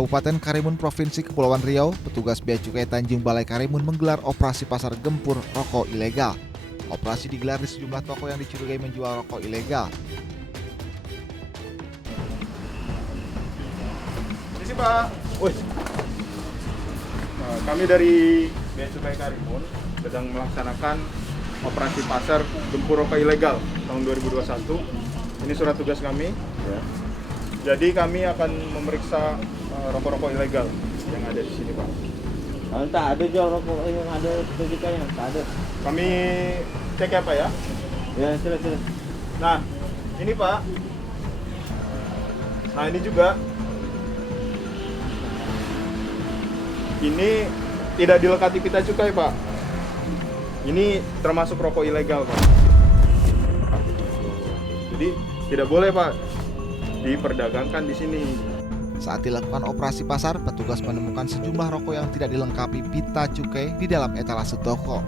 Kabupaten Karimun, Provinsi Kepulauan Riau, petugas Bea Cukai Tanjung Balai Karimun menggelar operasi pasar gempur rokok ilegal. Operasi digelar di sejumlah toko yang dicurigai menjual rokok ilegal. Sisi Pak. Wih. Kami dari Bea Cukai Karimun sedang melaksanakan operasi pasar gempur rokok ilegal tahun 2021. Ini surat tugas kami. Ya. Jadi kami akan memeriksa rokok-rokok ilegal yang ada di sini, Pak. Tak ada jual rokok yang ada sertifikatnya, tak ada. Kami cek ya, Pak ya? Ya, silakan. Nah, ini Pak. Nah, ini juga. Ini tidak dilekati pita cukai, Pak. Ini termasuk rokok ilegal, Pak. Jadi tidak boleh, Pak, diperdagangkan di sini. Saat dilakukan operasi pasar, petugas menemukan sejumlah rokok yang tidak dilengkapi pita cukai di dalam etalase toko.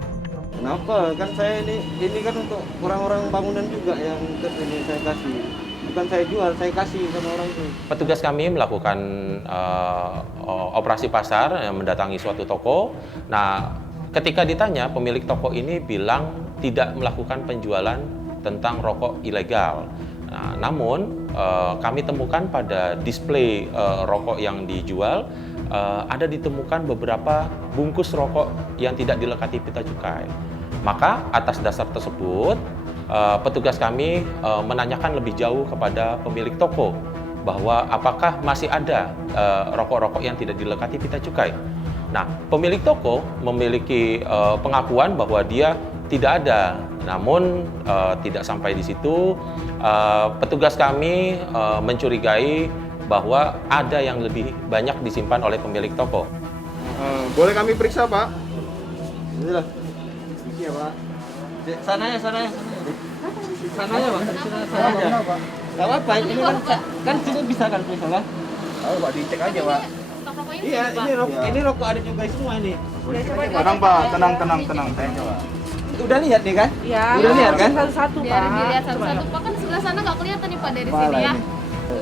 Kenapa? Kan saya ini kan untuk orang-orang bangunan juga yang ini saya kasih. Bukan saya jual, saya kasih sama orang itu. Petugas kami melakukan operasi pasar, mendatangi suatu toko. Nah, ketika ditanya, pemilik toko ini bilang tidak melakukan penjualan tentang rokok ilegal. Nah, namun kami temukan pada display rokok yang dijual ada ditemukan beberapa bungkus rokok yang tidak dilekati pita cukai. Maka atas dasar tersebut petugas kami menanyakan lebih jauh kepada pemilik toko bahwa apakah masih ada rokok-rokok yang tidak dilekati pita cukai. Nah, pemilik toko memiliki pengakuan bahwa dia tidak ada. Namun tidak sampai di situ, petugas kami mencurigai bahwa ada yang lebih banyak disimpan oleh pemilik toko. Boleh kami periksa, Pak? Inilah. Iya, Pak. Sananya, Pak. Sananya. Enggak apa-apa, ini kan sini bisa kan misalnya. Oh, Pak, dicek aja, Pak. Iya, ini rokok ada juga semua ini. Tenang, Pak, tenang. Saya coba. Udah lihat nih kan? Iya. Udah lihat kan? Satu-satu, Pak. Biar dilihat satu-satu. Pak, kan sebelah sana nggak kelihatan nih, Pak, dari sini ya.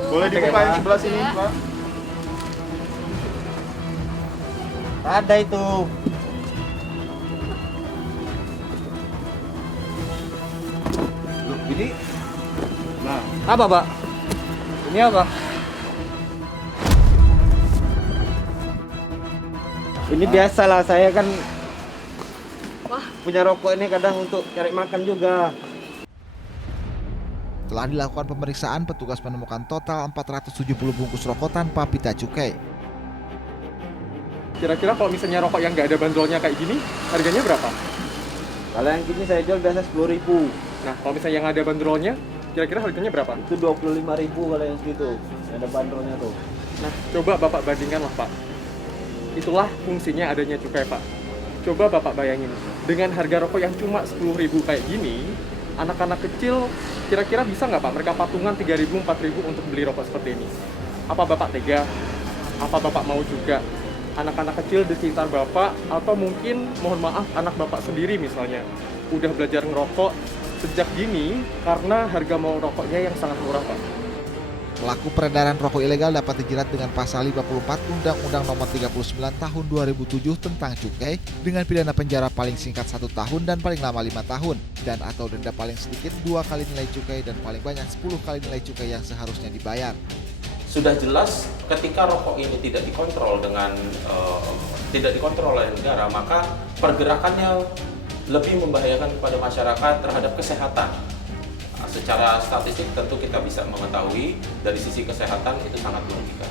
Boleh dibuka yang sebelah sini, Pak? Ada itu. Loh, ini. Nah, Apa, Pak? Ini apa? Ini biasalah, saya kan punya rokok ini kadang untuk cari makan juga. Setelah dilakukan pemeriksaan, petugas menemukan total 470 bungkus rokok tanpa pita cukai. Kira-kira kalau misalnya rokok yang nggak ada bandrolnya kayak gini, harganya berapa? Kalau yang gini saya jual biasa 10.000. Nah, kalau misalnya yang ada bandrolnya, kira-kira harganya berapa? Itu 25.000 kalau yang segitu. Yang ada bandrolnya tuh. Nah, coba Bapak bandingkan lah, Pak. Itulah fungsinya adanya cukai, Pak. Coba Bapak bayangin, dengan harga rokok yang cuma 10.000 kayak gini, anak-anak kecil kira-kira bisa nggak, Pak, mereka patungan 3.000, 4.000 untuk beli rokok seperti ini? Apa Bapak tega? Apa Bapak mau juga anak-anak kecil di sekitar Bapak, atau mungkin, mohon maaf, anak Bapak sendiri misalnya, udah belajar ngerokok sejak dini karena harga mau rokoknya yang sangat murah, Pak? Pelaku peredaran rokok ilegal dapat dijerat dengan pasal 54 Undang-Undang Nomor 39 Tahun 2007 tentang cukai dengan pidana penjara paling singkat 1 tahun dan paling lama 5 tahun dan atau denda paling sedikit 2 kali nilai cukai dan paling banyak 10 kali nilai cukai yang seharusnya dibayar. Sudah jelas ketika rokok ini tidak dikontrol oleh negara, maka pergerakannya lebih membahayakan kepada masyarakat terhadap kesehatan. Secara statistik tentu kita bisa mengetahui dari sisi kesehatan itu sangat merugikan.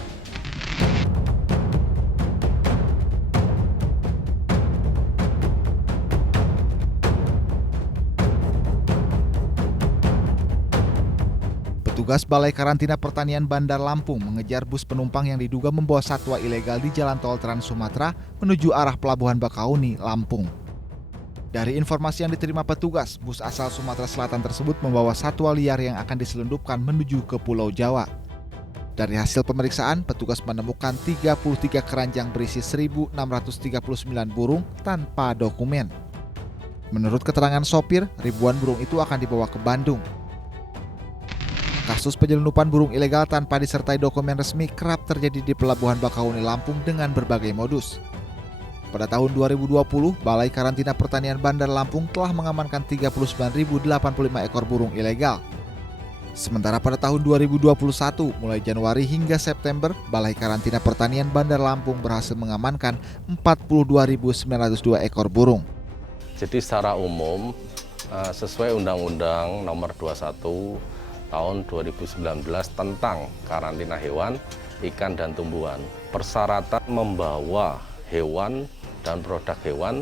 Petugas Balai Karantina Pertanian Bandar Lampung mengejar bus penumpang yang diduga membawa satwa ilegal di Jalan Tol Trans Sumatera menuju arah Pelabuhan Bakauni, Lampung. Dari informasi yang diterima petugas, bus asal Sumatera Selatan tersebut membawa satwa liar yang akan diselundupkan menuju ke Pulau Jawa. Dari hasil pemeriksaan, petugas menemukan 33 keranjang berisi 1.639 burung tanpa dokumen. Menurut keterangan sopir, ribuan burung itu akan dibawa ke Bandung. Kasus penyelundupan burung ilegal tanpa disertai dokumen resmi kerap terjadi di Pelabuhan Bakahuni, Lampung dengan berbagai modus. Pada tahun 2020, Balai Karantina Pertanian Bandar Lampung telah mengamankan 39.085 ekor burung ilegal. Sementara pada tahun 2021, mulai Januari hingga September, Balai Karantina Pertanian Bandar Lampung berhasil mengamankan 42.902 ekor burung. Jadi secara umum, sesuai Undang-Undang Nomor 21 Tahun 2019 tentang karantina hewan, ikan, dan tumbuhan, persyaratan membawa hewan dan produk hewan,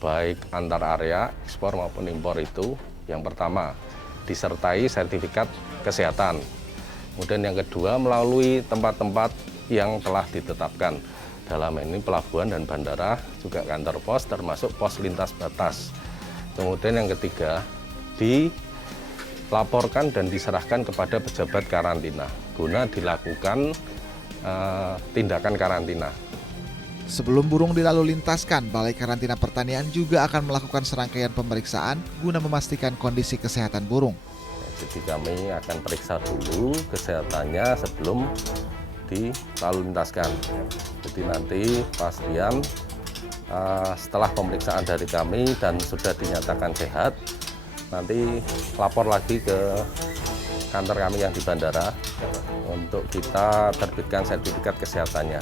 baik antar area, ekspor maupun impor itu, yang pertama, disertai sertifikat kesehatan. Kemudian yang kedua, melalui tempat-tempat yang telah ditetapkan. Dalam ini pelabuhan dan bandara, juga kantor pos, termasuk pos lintas batas. Kemudian yang ketiga, dilaporkan dan diserahkan kepada pejabat karantina, guna dilakukan tindakan karantina. Sebelum burung dilalu lintaskan, Balai Karantina Pertanian juga akan melakukan serangkaian pemeriksaan guna memastikan kondisi kesehatan burung. Jadi kami akan periksa dulu kesehatannya sebelum dilalu lintaskan. Jadi nanti pastian setelah pemeriksaan dari kami dan sudah dinyatakan sehat, nanti lapor lagi ke kantor kami yang di bandara untuk kita terbitkan sertifikat kesehatannya.